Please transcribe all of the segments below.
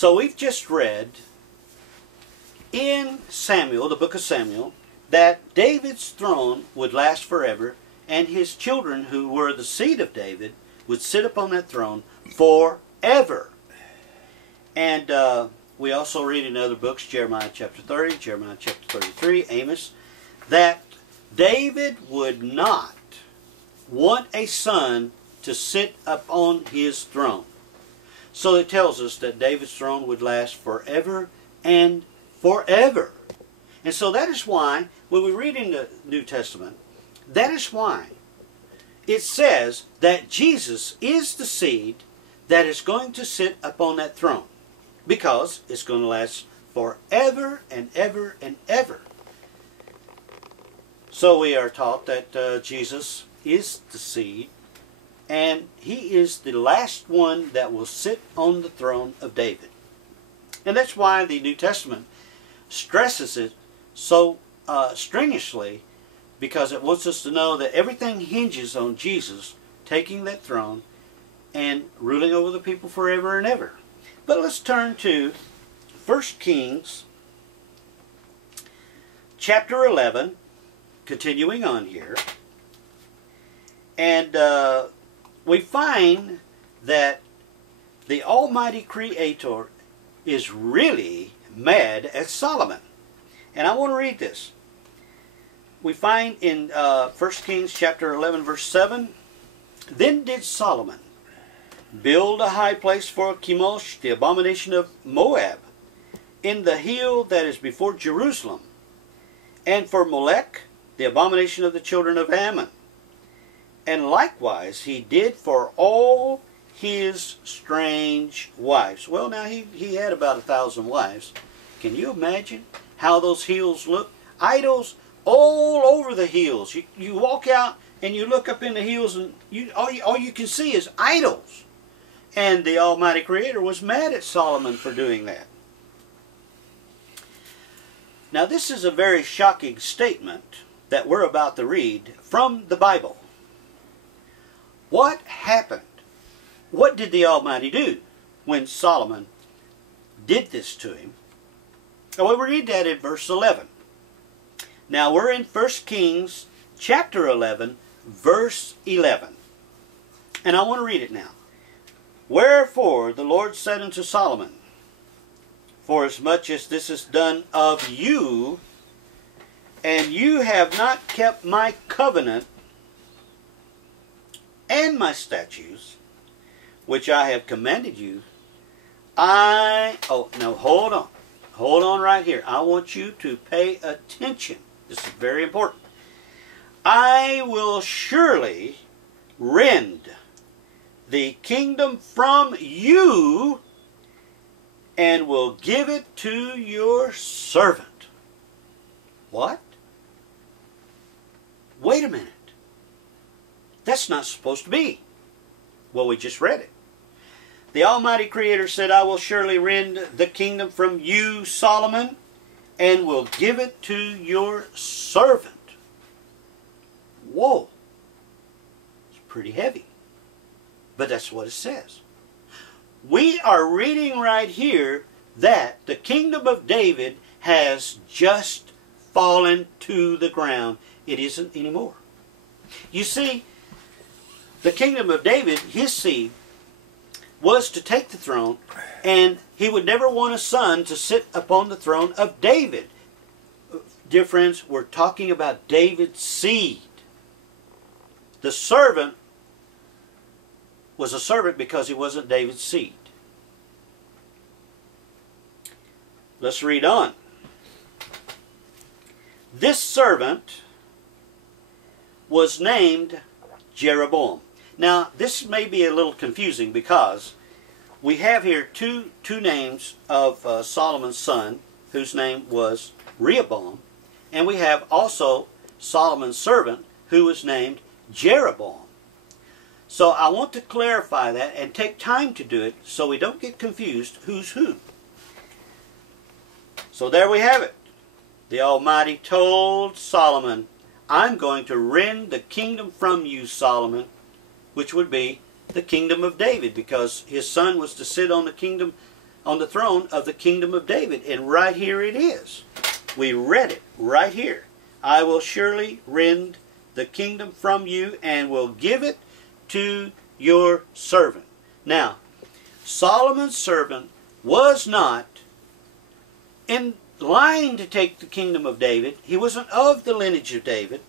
So we've just read in Samuel, the book of Samuel, that David's throne would last forever, and his children, who were the seed of David, would sit upon that throne forever. And we also read in other books, Jeremiah chapter 30, Jeremiah chapter 33, Amos, that David would not want a son to sit upon his throne. So it tells us that David's throne would last forever and forever. And so that is why, when we read in the New Testament, that is why it says that Jesus is the seed that is going to sit upon that throne. Because it's going to last forever and ever and ever. So we are taught that Jesus is the seed, and he is the last one that will sit on the throne of David. And that's why the New Testament stresses it so strenuously, because it wants us to know that everything hinges on Jesus taking that throne and ruling over the people forever and ever. But let's turn to 1 Kings chapter 11, continuing on here. And we find that the Almighty Creator is really mad at Solomon. And I want to read this. We find in 1 Kings chapter 11 verse 7, Then did Solomon build a high place for Chemosh, the abomination of Moab, in the hill that is before Jerusalem, and for Molech, the abomination of the children of Ammon. And likewise he did for all his strange wives. Well, now he had about 1,000 wives. Can you imagine how those hills look? Idols all over the hills. You walk out and you look up in the hills, and all you can see is idols. And the Almighty Creator was mad at Solomon for doing that. Now this is a very shocking statement that we're about to read from the Bible. What happened? What did the Almighty do when Solomon did this to him? Well, we read that in verse 11. Now we're in 1 Kings chapter 11, verse 11. And I want to read it now. Wherefore the Lord said unto Solomon, Forasmuch as this is done of you, and you have not kept my covenant and my statutes, which I have commanded you, now hold on. Hold on right here. I want you to pay attention. This is very important. I will surely rend the kingdom from you, and will give it to your servant. What? Wait a minute. That's not supposed to be. Well, we just read it. The Almighty Creator said, I will surely rend the kingdom from you, Solomon, and will give it to your servant. Whoa. It's pretty heavy. But that's what it says. We are reading right here that the kingdom of David has just fallen to the ground. It isn't anymore. You see, the kingdom of David, his seed, was to take the throne, and he would never want a son to sit upon the throne of David. Dear friends, we're talking about David's seed. The servant was a servant because he wasn't David's seed. Let's read on. This servant was named Jeroboam. Now, this may be a little confusing because we have here two names of Solomon's son, whose name was Rehoboam, and we have also Solomon's servant, who was named Jeroboam. So I want to clarify that and take time to do it so we don't get confused who's who. So there we have it. The Almighty told Solomon, I'm going to rend the kingdom from you, Solomon, which would be the kingdom of David, because his son was to sit on the kingdom on the throne of the kingdom of David. And right here it is. We read it right here. I will surely rend the kingdom from you and will give it to your servant. Now, Solomon's servant was not in line to take the kingdom of David. He wasn't of the lineage of David.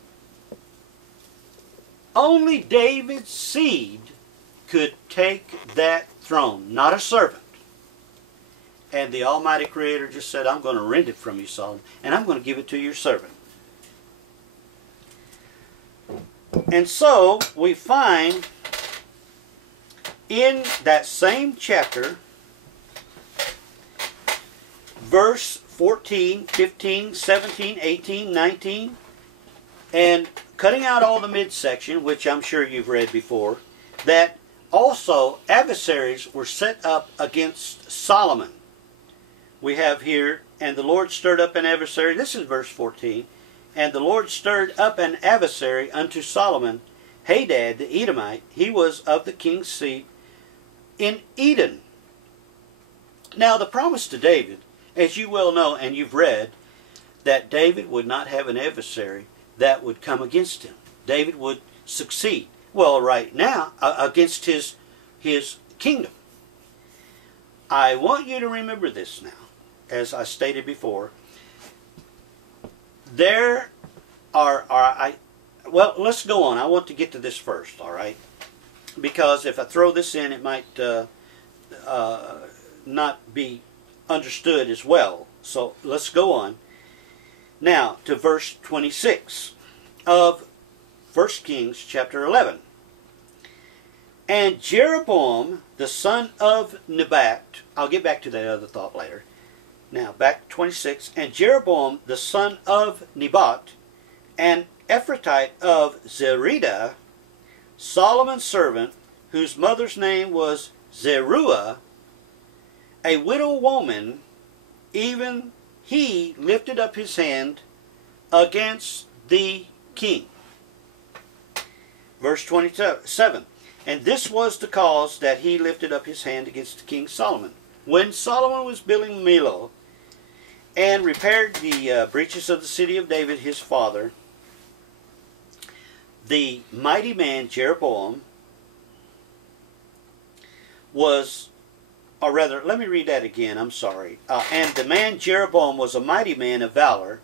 Only David's seed could take that throne, not a servant. And the Almighty Creator just said, I'm going to rend it from you, Solomon, and I'm going to give it to your servant. And so we find in that same chapter, verse 14, 15, 17, 18, 19, and cutting out all the midsection, which I'm sure you've read before, that also adversaries were set up against Solomon. We have here, and the Lord stirred up an adversary. This is verse 14. And the Lord stirred up an adversary unto Solomon, Hadad the Edomite. He was of the king's seed in Edom. Now the promise to David, as you well know and you've read, that David would not have an adversary that would come against him. David would succeed. Well, right now, against his kingdom. I want you to remember this now, as I stated before. There well, let's go on. I want to get to this first, all right? Because if I throw this in, it might not be understood as well. So let's go on. Now to verse 26 of 1 Kings chapter 11. And Jeroboam, the son of Nebat, I'll get back to that other thought later. Now, back to 26. And Jeroboam, the son of Nebat, an Ephratite of Zerida, Solomon's servant, whose mother's name was Zeruiah, a widow woman, even he lifted up his hand against the king. Verse 27. And this was the cause that he lifted up his hand against King Solomon. When Solomon was building Millo, and repaired the breaches of the city of David his father, the mighty man Jeroboam was, or rather, let me read that again, I'm sorry. And the man Jeroboam was a mighty man of valor,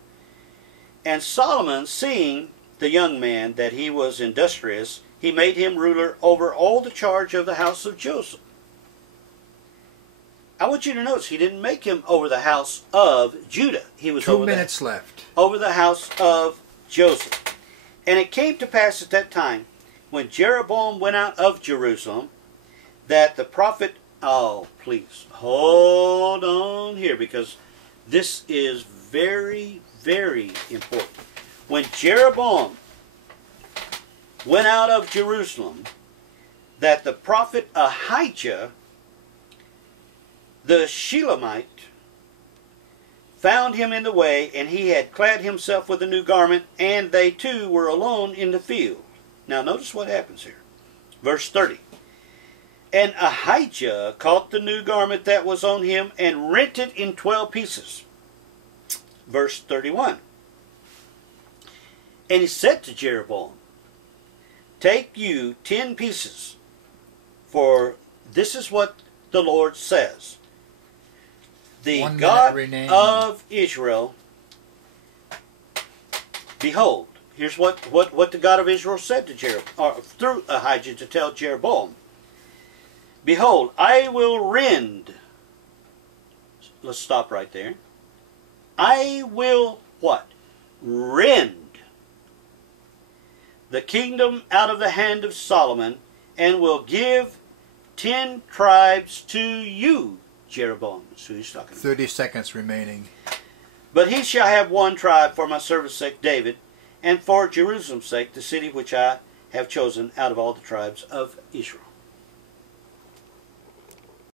and Solomon, seeing the young man that he was industrious, he made him ruler over all the charge of the house of Joseph. I want you to notice he didn't make him over the house of Judah. He was 2 minutes left. Over the house of Joseph. And it came to pass at that time, when Jeroboam went out of Jerusalem, that the prophet, oh please, hold on here, because this is very, very important. When Jeroboam went out of Jerusalem, that the prophet Ahijah, the Shilamite, found him in the way, and he had clad himself with a new garment, and they two were alone in the field. Now notice what happens here. Verse 30. And Ahijah caught the new garment that was on him, and rent it in 12 pieces. Verse 31. And he said to Jeroboam, Take you 10 pieces, for this is what the Lord says. The God of Israel, behold, here's what the God of Israel said to Jeroboam, through Ahijah to tell Jeroboam. Behold, I will rend. Let's stop right there. I will what? Rend the kingdom out of the hand of Solomon, and will give 10 tribes to you, Jeroboam. So he's talking 30 seconds remaining. But he shall have 1 tribe for my servant's sake, David, and for Jerusalem's sake, the city which I have chosen out of all the tribes of Israel.